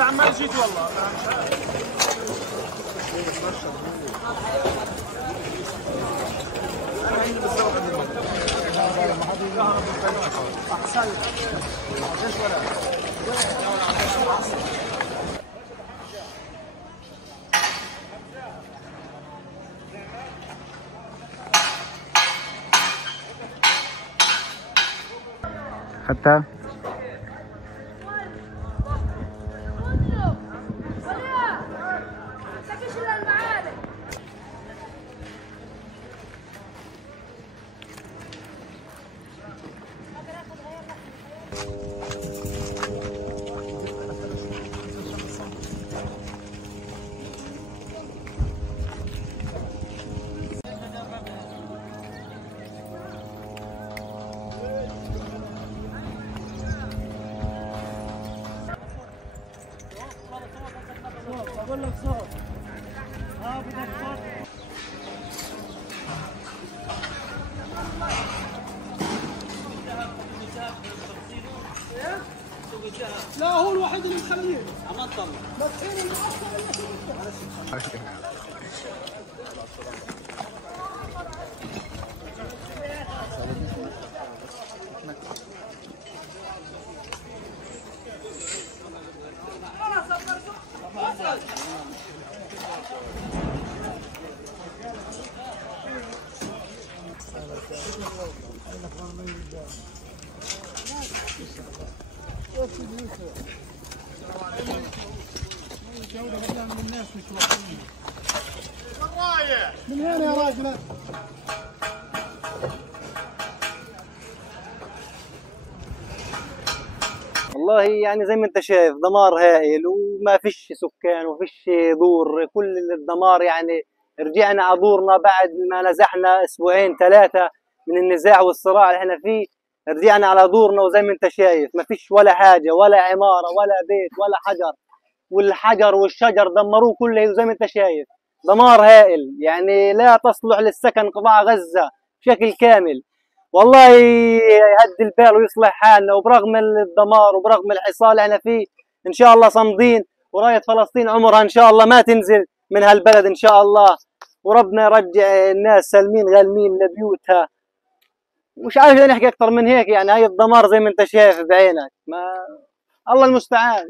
عمال جيت والله انا هنا بالضبط احسن ليش ولا خدتها اقول لك صوت بدك صوت لا هو الوحيد اللي مخليه عم نطلع مسحين من هنا يا راجل والله يعني زي ما انت شايف دمار هائل وما فيش سكان وما فيش دور، كل الدمار يعني رجعنا على دورنا بعد ما نزحنا اسبوعين ثلاثه من النزاع والصراع اللي احنا فيه. رجعنا على دورنا وزي ما انت شايف ما فيش ولا حاجه، ولا عماره ولا بيت ولا حجر، والحجر والشجر دمروه كله زي ما انت شايف. دمار هائل يعني لا تصلح للسكن قطاع غزه بشكل كامل. والله يهدي البال ويصلح حالنا، وبرغم الدمار وبرغم الحصار اللي احنا فيه ان شاء الله صامدين، ورايه فلسطين عمرها ان شاء الله ما تنزل من هالبلد ان شاء الله، وربنا يرجع الناس سالمين غالمين لبيوتها. مش عارف نحكي اكثر من هيك، يعني هاي الدمار زي ما انت شايف بعينك، ما الله المستعان.